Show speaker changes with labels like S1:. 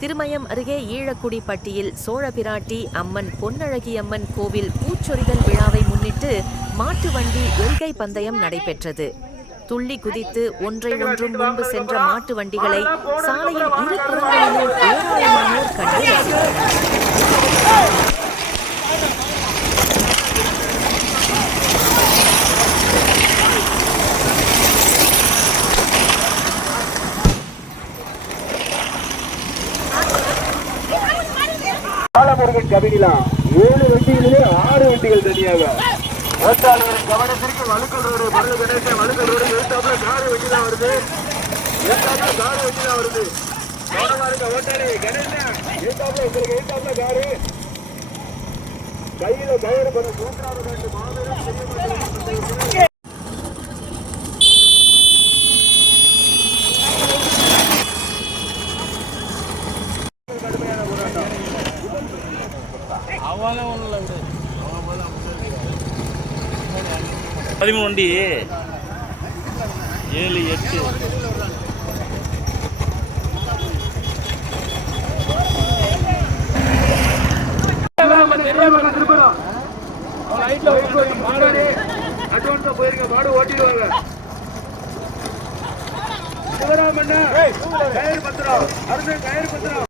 S1: திருமயம் அருகே ஈழக்குடிப்பட்டியில் சோழபிராட்டி அம்மன் பொன்னழகியம்மன் கோவில் பூச்சொரிதல் விழாவை முன்னிட்டு மாட்டு வண்டி எல்கை பந்தயம் நடைபெற்றது. துள்ளி குதித்து ஒன்றை ஒன்றும் முன்பு சென்ற மாட்டு வண்டிகளை சாலையின் இரு புறங்களிலும் ஏராளமானோர்
S2: பாலமுருகன் கவினிலா. ஏழு வண்டிகளிலே ஆறு வண்டிகள் தனியாக. ஓட்டாளர்களின் கவனத்திற்கு வழுக்கல் ரோடு மருது கணேச வழுக்கல் ரோடு எழுத்தாப்புல காரு வண்டி தான் வருது. எழுத்தாப்புல காரு வண்டி தான் வருது. கவனமா இருக்க ஓட்டாளி கணேசா எழுத்தாப்புல உங்களுக்கு எழுத்தாப்புல காரு. கையில கயிறு பண்ண மூன்றாவது ரெண்டு மாபெரும் பெரிய
S3: பதிமூணு வண்டி. ஏழு எட்டு.
S2: அட்வான்ஸா போயிருங்க மாடு ஓட்டிடுவாங்க சிவராமண்ணா கயிறு பத்திரம் அரசு கயிறு பத்திரம்